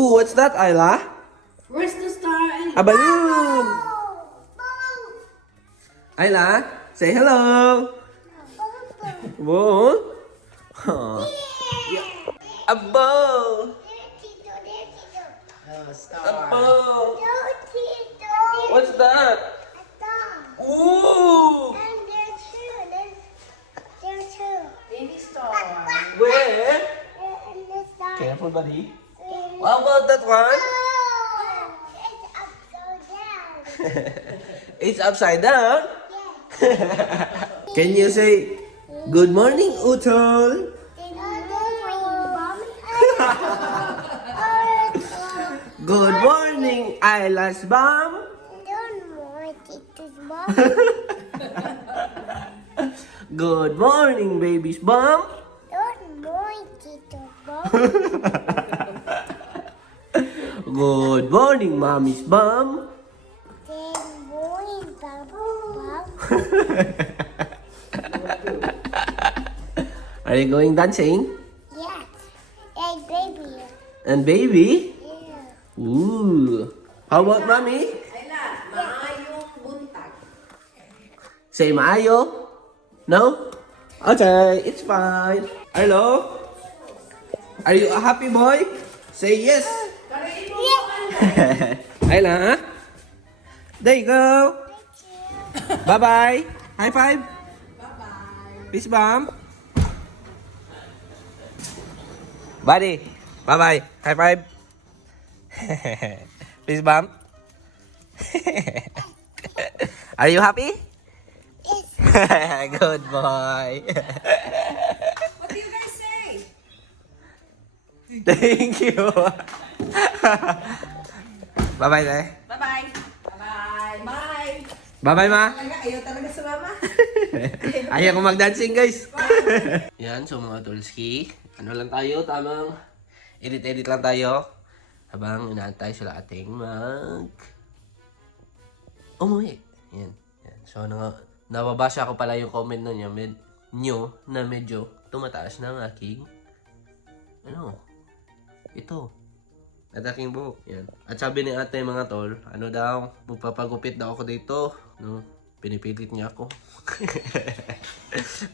Ooh, what's that, Ayla? Where's the star? And A balloon! Ayla, say hello! Whoa! Huh. A bow! oh, A star. bow! What's that? Ooh! Baby star. Where? Careful, buddy. How about that one? It's upside down. Can you say, good morning, Utol? Good morning, Ayla's mom. Good morning, baby's mom. Good morning, mommy's mom. Are you going dancing? Yes. Hey, baby. And baby? Yeah. Ooh. How about mommy? Ayla, maayong buntag. Say maayo? No? Okay, it's fine. Hello? Are you a happy boy? Say yes. Ayla? There you go. Bye-bye. High five. Bye-bye. Peace bomb. Buddy. Bye-bye. High five. Peace bomb. Are you happy? Yes. Good boy. What do you guys say? Thank you. Bye-bye, Tay. Bye-bye. Bye-bye. Bye. Bye-bye, ma. Ayaw talaga sa mama. Ayaw ko mag-dancing, guys. Yan, so mga Tulski. Ano lang tayo, tamang edit-edit lang tayo. Habang inaantay sila ating umuwi. Yan. Yan. So, nababasa ko pala yung comment na nyo na medyo tumataas na ang aking ito. At aking buhok. Yan. At sabi ni ate mga tol, ano daw, magpapagupit daw ako dito. No? Pinipilit niya ako.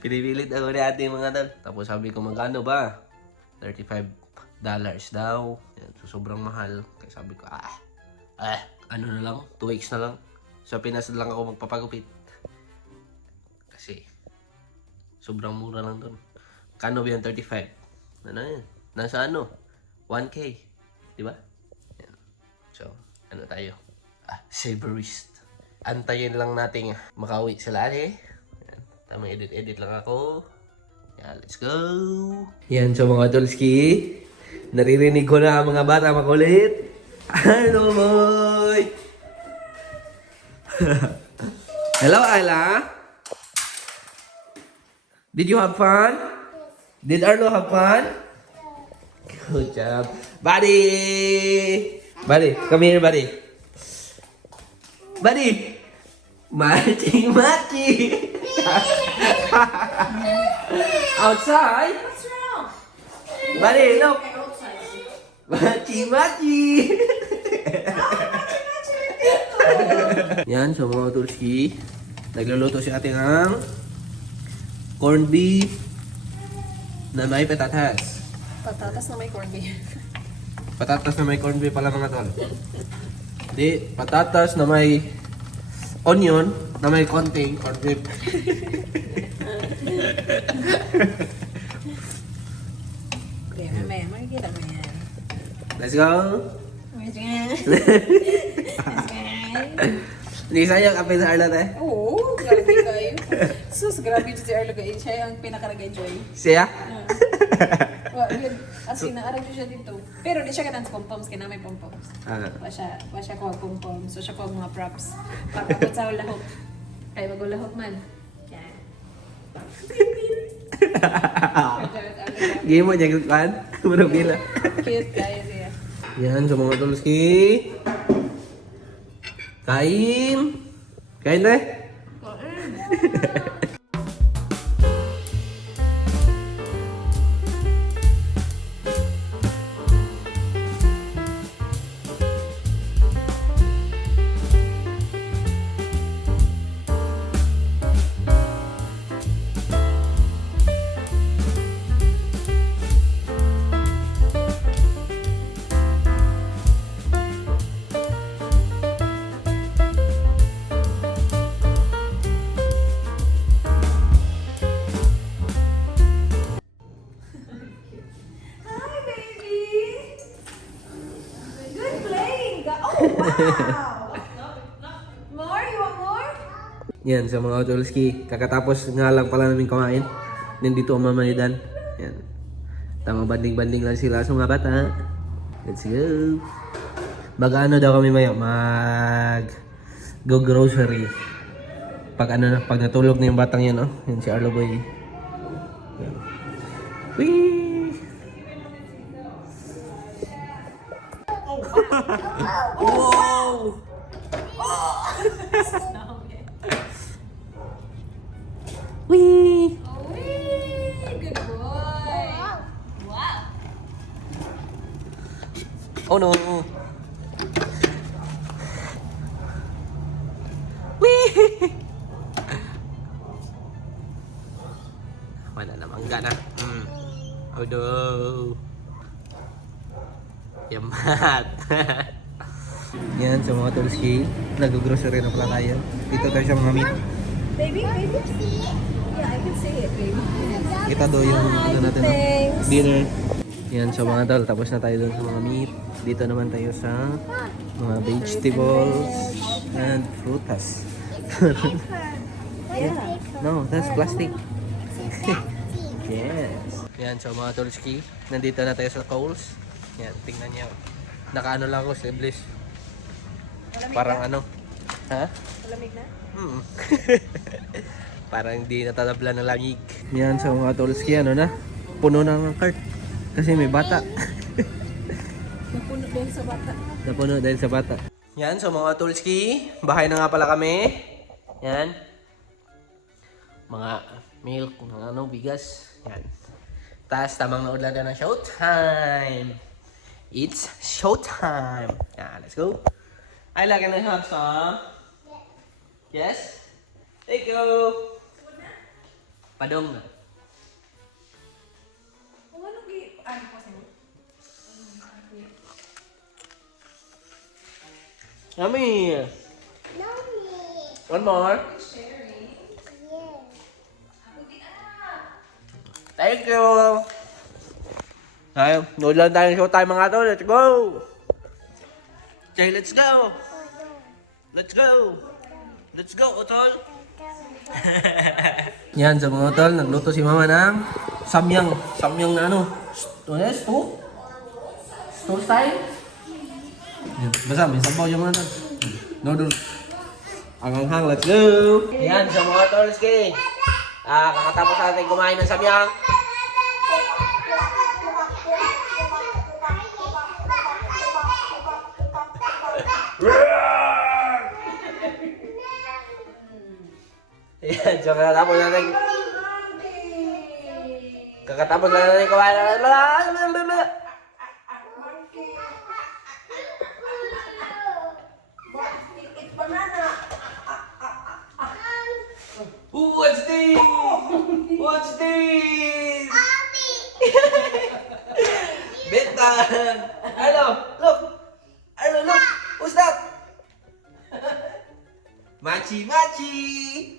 Pinipilit ako ni ate mga tol. Tapos sabi ko, magkano ba? $35 daw. Yan. So, sobrang mahal. Kaya sabi ko, ano na lang, 2 weeks na lang. Sa Pinas na lang ako magpapagupit. Kasi, sobrang mura lang doon. Kano ba yan? 35? Ano yan? Nasa 1K. Diba? Yan. So, ano tayo? Saberist. Antayin lang natin makauwi sila Yan. Tamang edit-edit lang ako. Yan, let's go! Yan, so mga Tulski. Naririnig ko na ang mga bata makulit. Hello, boy! Hello, Ayla? Did you have fun? Did Arlo have fun? Good job. Buddy! Buddy, come here, buddy. Buddy! Machi! Outside? What's wrong? Buddy, look! Okay, outside. Machi! Yan, so mga Tulski. Nagluluto si ate ng corned beef na may patatas. Patatas na may corned beef. Patatas na may corned beef pala mga tol. Di, patatas na may onion na may konting corned beef. Kaya mamaya, makikita mo yan. Let's go! Let's go! Hindi sayang kapit sa Arla tayo. Oo, grabe kayo. Sus, grabe dito si Arlo kayo. Siya ang pinaka-nag-enjoy. Siya? Well, yun, as in, naarap siya dito. Pero di siya ka ng pom-poms, kaya may pom-poms. Wa siya ko pom-poms. So siya ko mga props. Pagkakot sa lahok. Kaya mag-ulahok man. Yan. Game mo, jagat pan? Murag bila. Cute kayo siya. Yan, sa mga Tulski. Kain! Kain deh! More? You want more? Yan, sa mga Otolski. Kakatapos nga lang pala namin kumain. Nandito ang mama ni Dan. Yan. Tama banding-banding lang sila sa mga bata. Let's go. Mag-ano daw kami maya? Go grocery. Pag natulog na yung batang yan, oh. Yan si Arlo Boy. Yan. Whee! Wow! Whee! Good boy. Wow. Oh no! Whee! Wala na mangga na. Oh no! Yamat! Yan, sa mga Tulski, nag-grocery na pala tayo. Dito tayo sa mga meat. Baby? Yeah, I can see it, baby. Kita do yung ano natin, no? Thanks. Dinner. Yan, sa mga tol, tapos na tayo dun sa mga meat. Dito naman tayo sa mga vegetables and frutas. Yeah. No, that's plastic. Yes. Yan, so mga Tulski, nandito na tayo sa Coles. Yan, tingnan niyo. Nakaano lang ako, sleeveless. Parang ano? Ha? Malamig na? Parang hindi natatabla ng lamig. Yan, so mga Tulski, ano na? Puno na ang cart. Kasi may bata. Napuno din sa bata. Napuno dahil sa bata. Yan, so mga Tulski, bahay na nga pala kami. Yan. Mga milk, mga ano, bigas. Yan. Tapos, tamang naud lang na ng showtime. It's showtime. Yan, let's go. I like to have some. Yes? Thank you. Padong na. Ano po sa'yo? Yummy. Mommy. One more. Thank you. Tayo, nood lang tayo ng showtime mga to. Let's go. Okay, let's go. Let's go. Let's go, Utol. Yan, sa mga Utol, nagluto si Mama ng samyang. Samyang na ano? Ano yan? Stew? Stew style? Yan, basta may sabaw yung mga Utol. Noodles. Anghang-hang, let's go. Yan, sa mga Utol, let's go. Kakatapos natin kumain ng samyang. Yan, so kakatapos natin kumain ng What's this? What's this? Bentan! Hello, look! Hello, look! Who's that? Machi, Machi!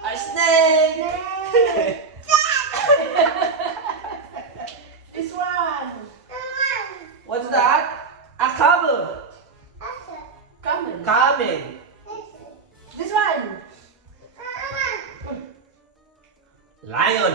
A snake! This one. What's that? A camel! Camel. Camel! This one. Lion!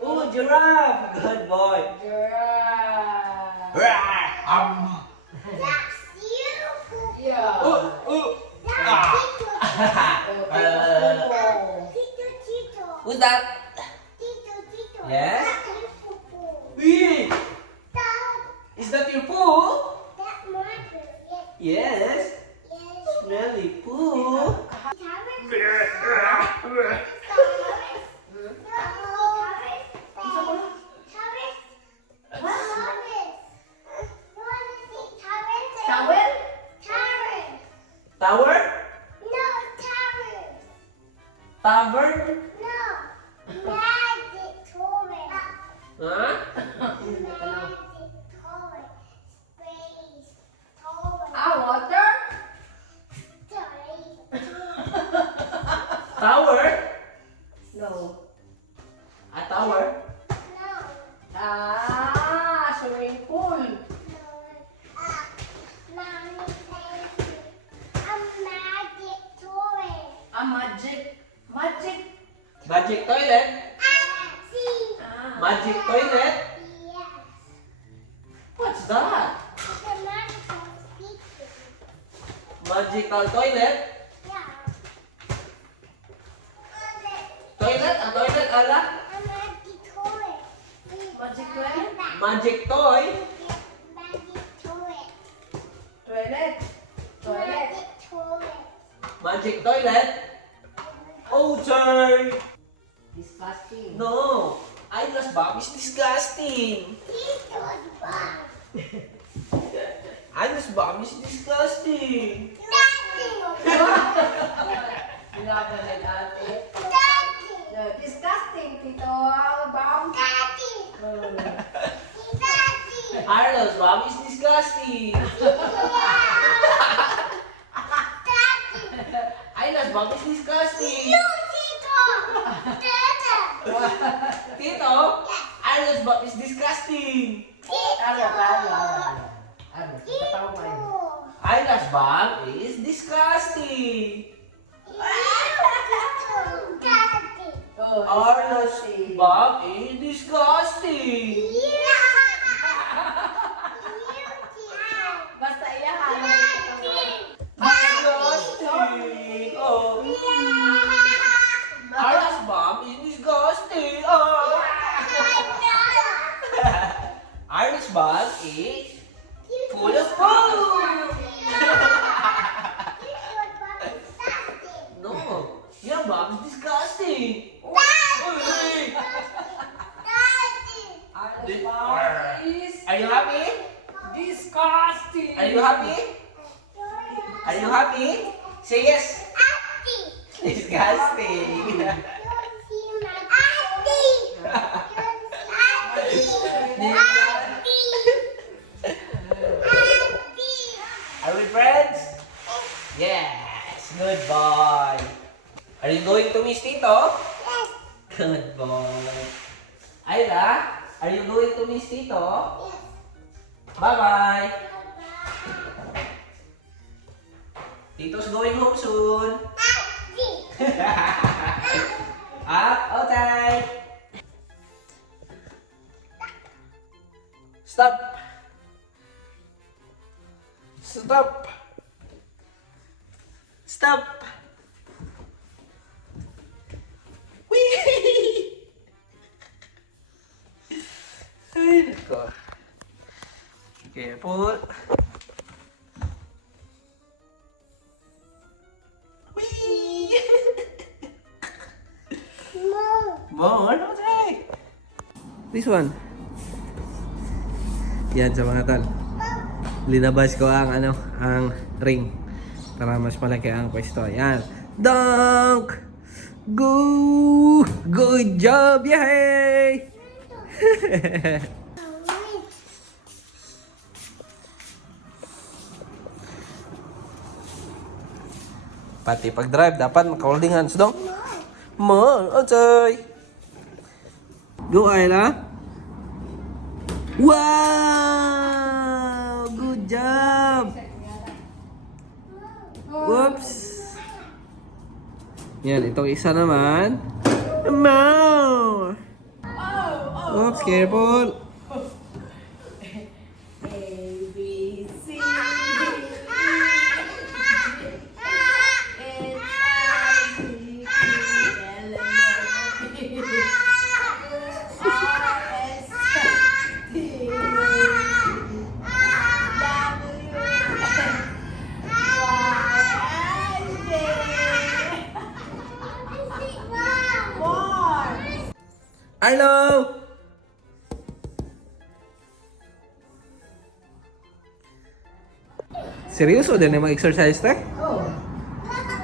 Oh, giraffe! Good boy! Yeah. Who's that? Yes? Hey! Is that your poo? Yes. Smelly poo. Towel? Tower? No, tower. Tavern? No. Magic tower. Huh? Magic tower. Tower? No. A tower? No. Swimming pool. Mommy, thank you. A magic toy. A magic. Magic toilet? See? Magic toilet? Yes. What's that? The magical speaking. Magical toilet? Yeah. Toilet? A toilet, ala? A magic toy. Magic toy? Magic toy? Magic toy. Toilet. Magic toy. Magic toilet? Okay! Disgusting. No! Eyeglass bomb is disgusting! This was fun. Eyeglass bomb is disgusting! Daddy. Daddy. Disgusting, Tito. Bam. Daddy. Daddy. Eyeglass bomb is disgusting! Eyeglass bomb is disgusting! Tito! Eyeglass bomb is disgusting! Eyeglass bomb is disgusting! Eyeglass bomb is disgusting! Basta iyahan. Disgusting! Oh! Eyeglass bomb is disgusting! Oh! Eyeglass bomb is full of food! No! Your bomb is disgusting! Uy! Are you happy? Disgusting. Are you happy? Are you happy? Say yes! Disgusting! Are we friends? Yes! Good boy! Are you going to miss Tito? Good boy! Ayla, are you going to miss Tito? Bye-bye! Tito's going home soon! Up, outside! Stop! Stop! Stop! Whee! Ay, nako. Careful. Whee! More? Okay. This one. Yan sa mga tal. Linabas ko ang ang ring para mas malaki ang pwesto. Yan. Dunk! Go! Good job! Yay! Pati pag-drive dapat maka-holding hands dong. Mo, okay. Go Ayla. Wow! Good job! Whoops! Yan, itong isa naman. More! Oops, careful! Hello! Seryoso din na mag-exercise tayo? Oh.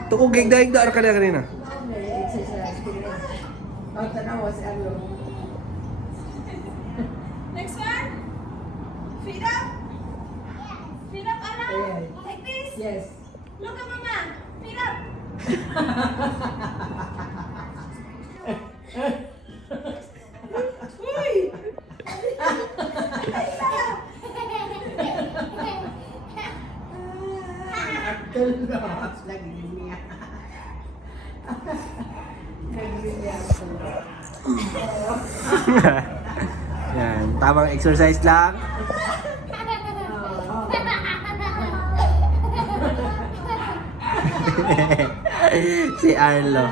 Ito ko gigda-gigda ka na kanina. Next one. Feet up. Feet up, Anna. Like this. Yes. Look at Mama. Feet up. Yan, tamang exercise lang. Si Arlo.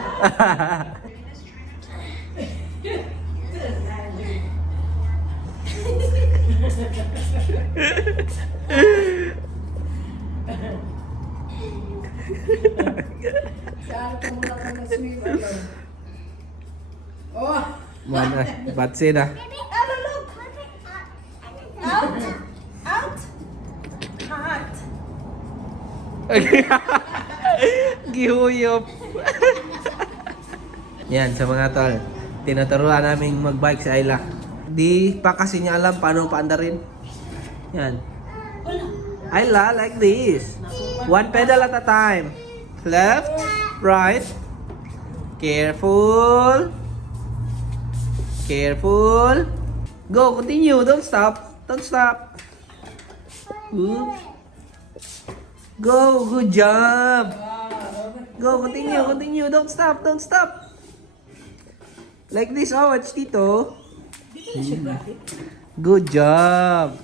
Mana, batsin ah. Out! Out! Hot! Gihuyop. Yan, sa mga tol. Tinuturuan naming mag-bike si Ayla. Di pa kasi niya alam paano paandarin. Yan. Ayla, like this. One pedal at a time. Left, right. Careful. Careful. Go, continue. Don't stop. Don't stop. Oops. Go, good job. Go, continue, continue. Don't stop, don't stop. Like this, oh, watch dito. Good job.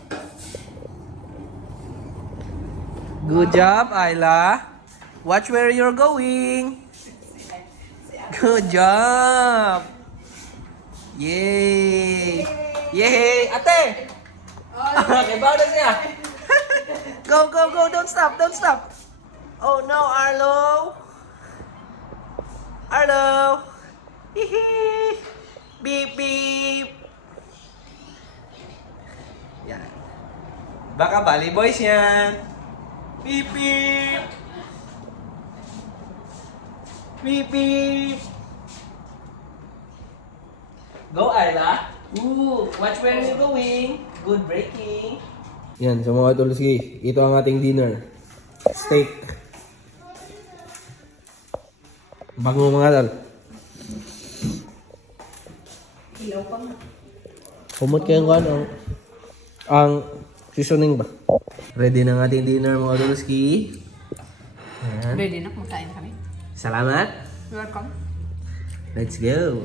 Good job, Ayla. Watch where you're going. Good job. Yay. Yay. Ate. Okay, bawa na siya. Go, go, go. Don't stop, don't stop. Oh no, Arlo. Arlo. Hihi. Beep, beep. Yan. Baka Bali Boys yan. Beep, beep. Beep, beep. Go, Ayla. Ooh, watch where you're going. Good braking. Yan, sa mga tol, sige. Ito ang ating dinner. Steak. Bango mga tol. Ilaw pa nga. Humot kayong ano, ang seasoning ba? Ready na ang ating dinner mga tolski. Yan. Ready na, kumakain kami. Salamat. Welcome. Let's go.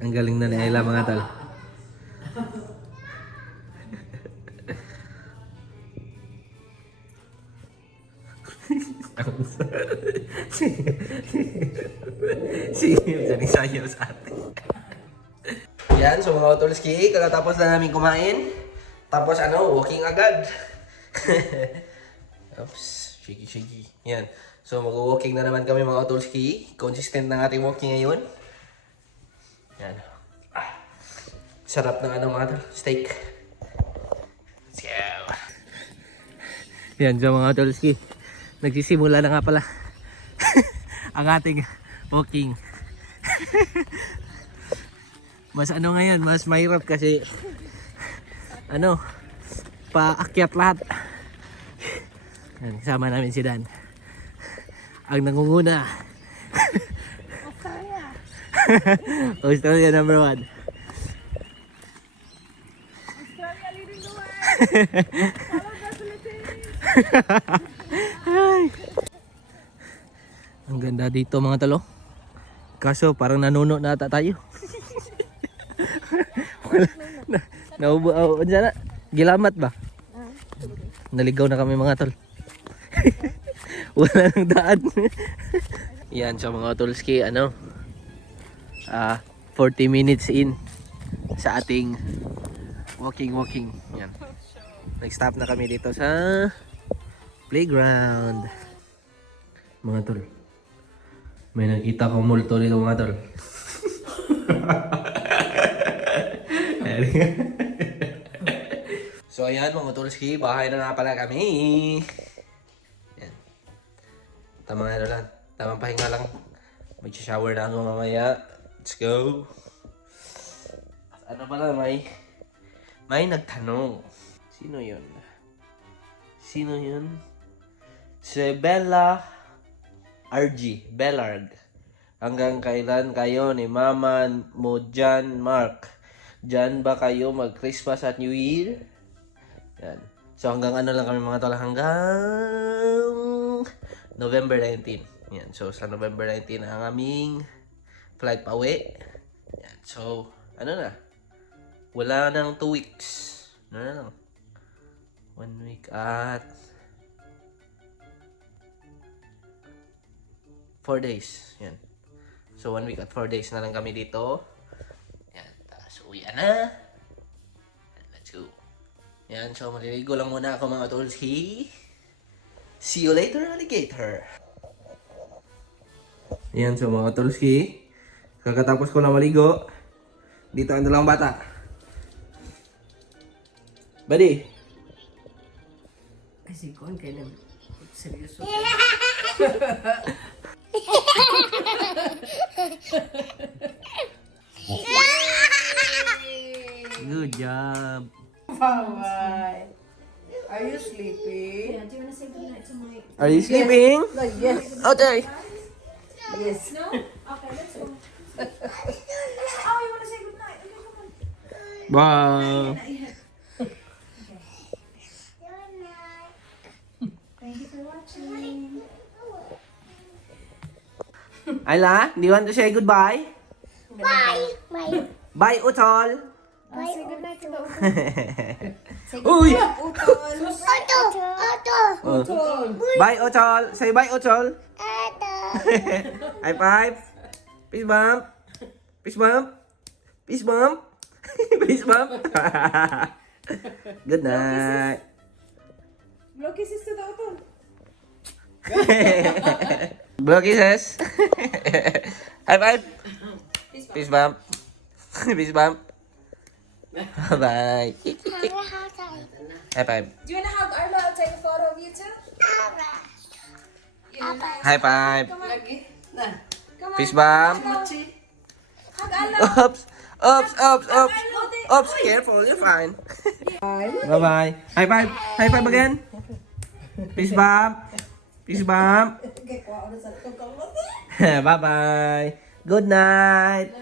Ang galing na ni Ayla mga tol. Sayaw sa atin. Yan, so mga utolski, kakatapos na namin kumain. Tapos ano, walking agad. Oops, shaky. Yan. So mag-walking na naman kami mga utolski. Consistent ng ating walking ngayon. Yan. Sarap ng ano mga tol, steak. Let's go. Yan, so mga tolski. Nagsisimula na nga pala ang ating walking. Mas ano ngayon, mas mahirap kasi ano, paakyat lahat. Yan, kasama namin si Dan. Ang nangunguna. Australia number 1. Australia leading the way. Follow the Sulitin. Ang ganda dito mga talo. Kaso parang nanuno na ata tayo. Naubo na. Gilamat ba? Naligaw na kami mga tol. Wala nang daan. Yan sa mga tolski, ano? 40 minutes in sa ating walking. Yan. Nag-stop na kami dito sa playground. Mga tol. May nakita kong multo dito mga tol. So ayan mga tolski, bahay na nga pala kami. Yan. Tamang ano lang, tamang pahinga lang. Mag-shower na ako mamaya. Let's go. Ano pala may nagtanong. Sino yun? Sino yun? Si Bella RG. Bellarg. Hanggang kailan kayo ni Mama mo dyan, Mark? Dyan ba kayo mag-Christmas at New Year? Yan. So hanggang ano lang kami mga tol, hanggang November 19. Yan. So sa November 19 ang aming flight pa uwi. Yan. So ano na? Wala nang 2 weeks. Ano na lang? 1 week at 4 days. Yan. So 1 week at 4 days na lang kami dito. Yan. Tapos uwi na. Let's go. Yan, so maliligo lang muna ako mga tolski. See you later, alligator. Yan, so mga tolski. Kakatapos ko na maligo. Dito ang dalawang bata. Buddy. Kasi kung kayo na seryoso. Good job. Bye. Are you sleeping? Yeah, do you want to say goodnight to my... Are you sleeping? No, yes. Okay. Yes. No? Okay, let's go. Oh, you want to say goodnight? Okay, come on. Bye. Thank you for watching. Ayla, do you want to say goodbye? Bye. Bye. Bye, Utol. Say goodnight to the Uy! Utol. Auto. Bye, Utol. Say bye, Utol. Auto. High five. Peace bump. Peace bump. Peace bump. Peace bump. Good night. Blow kisses to the auto. Blow kisses. High five. Peace bump. Peace bump. Bye. High five. Do you want to hug Arla? I'll take a photo of you too. High five. Lagi. Na. Come on. Peace bump. Machi. Hug Arla. Oops. Oops. Oops. Oops. Oops. Careful. You're fine. Bye bye. High five. High five again. Peace bump. Peace bump. Okay, kuha ko na sa tukang mo. Bye bye. Good night.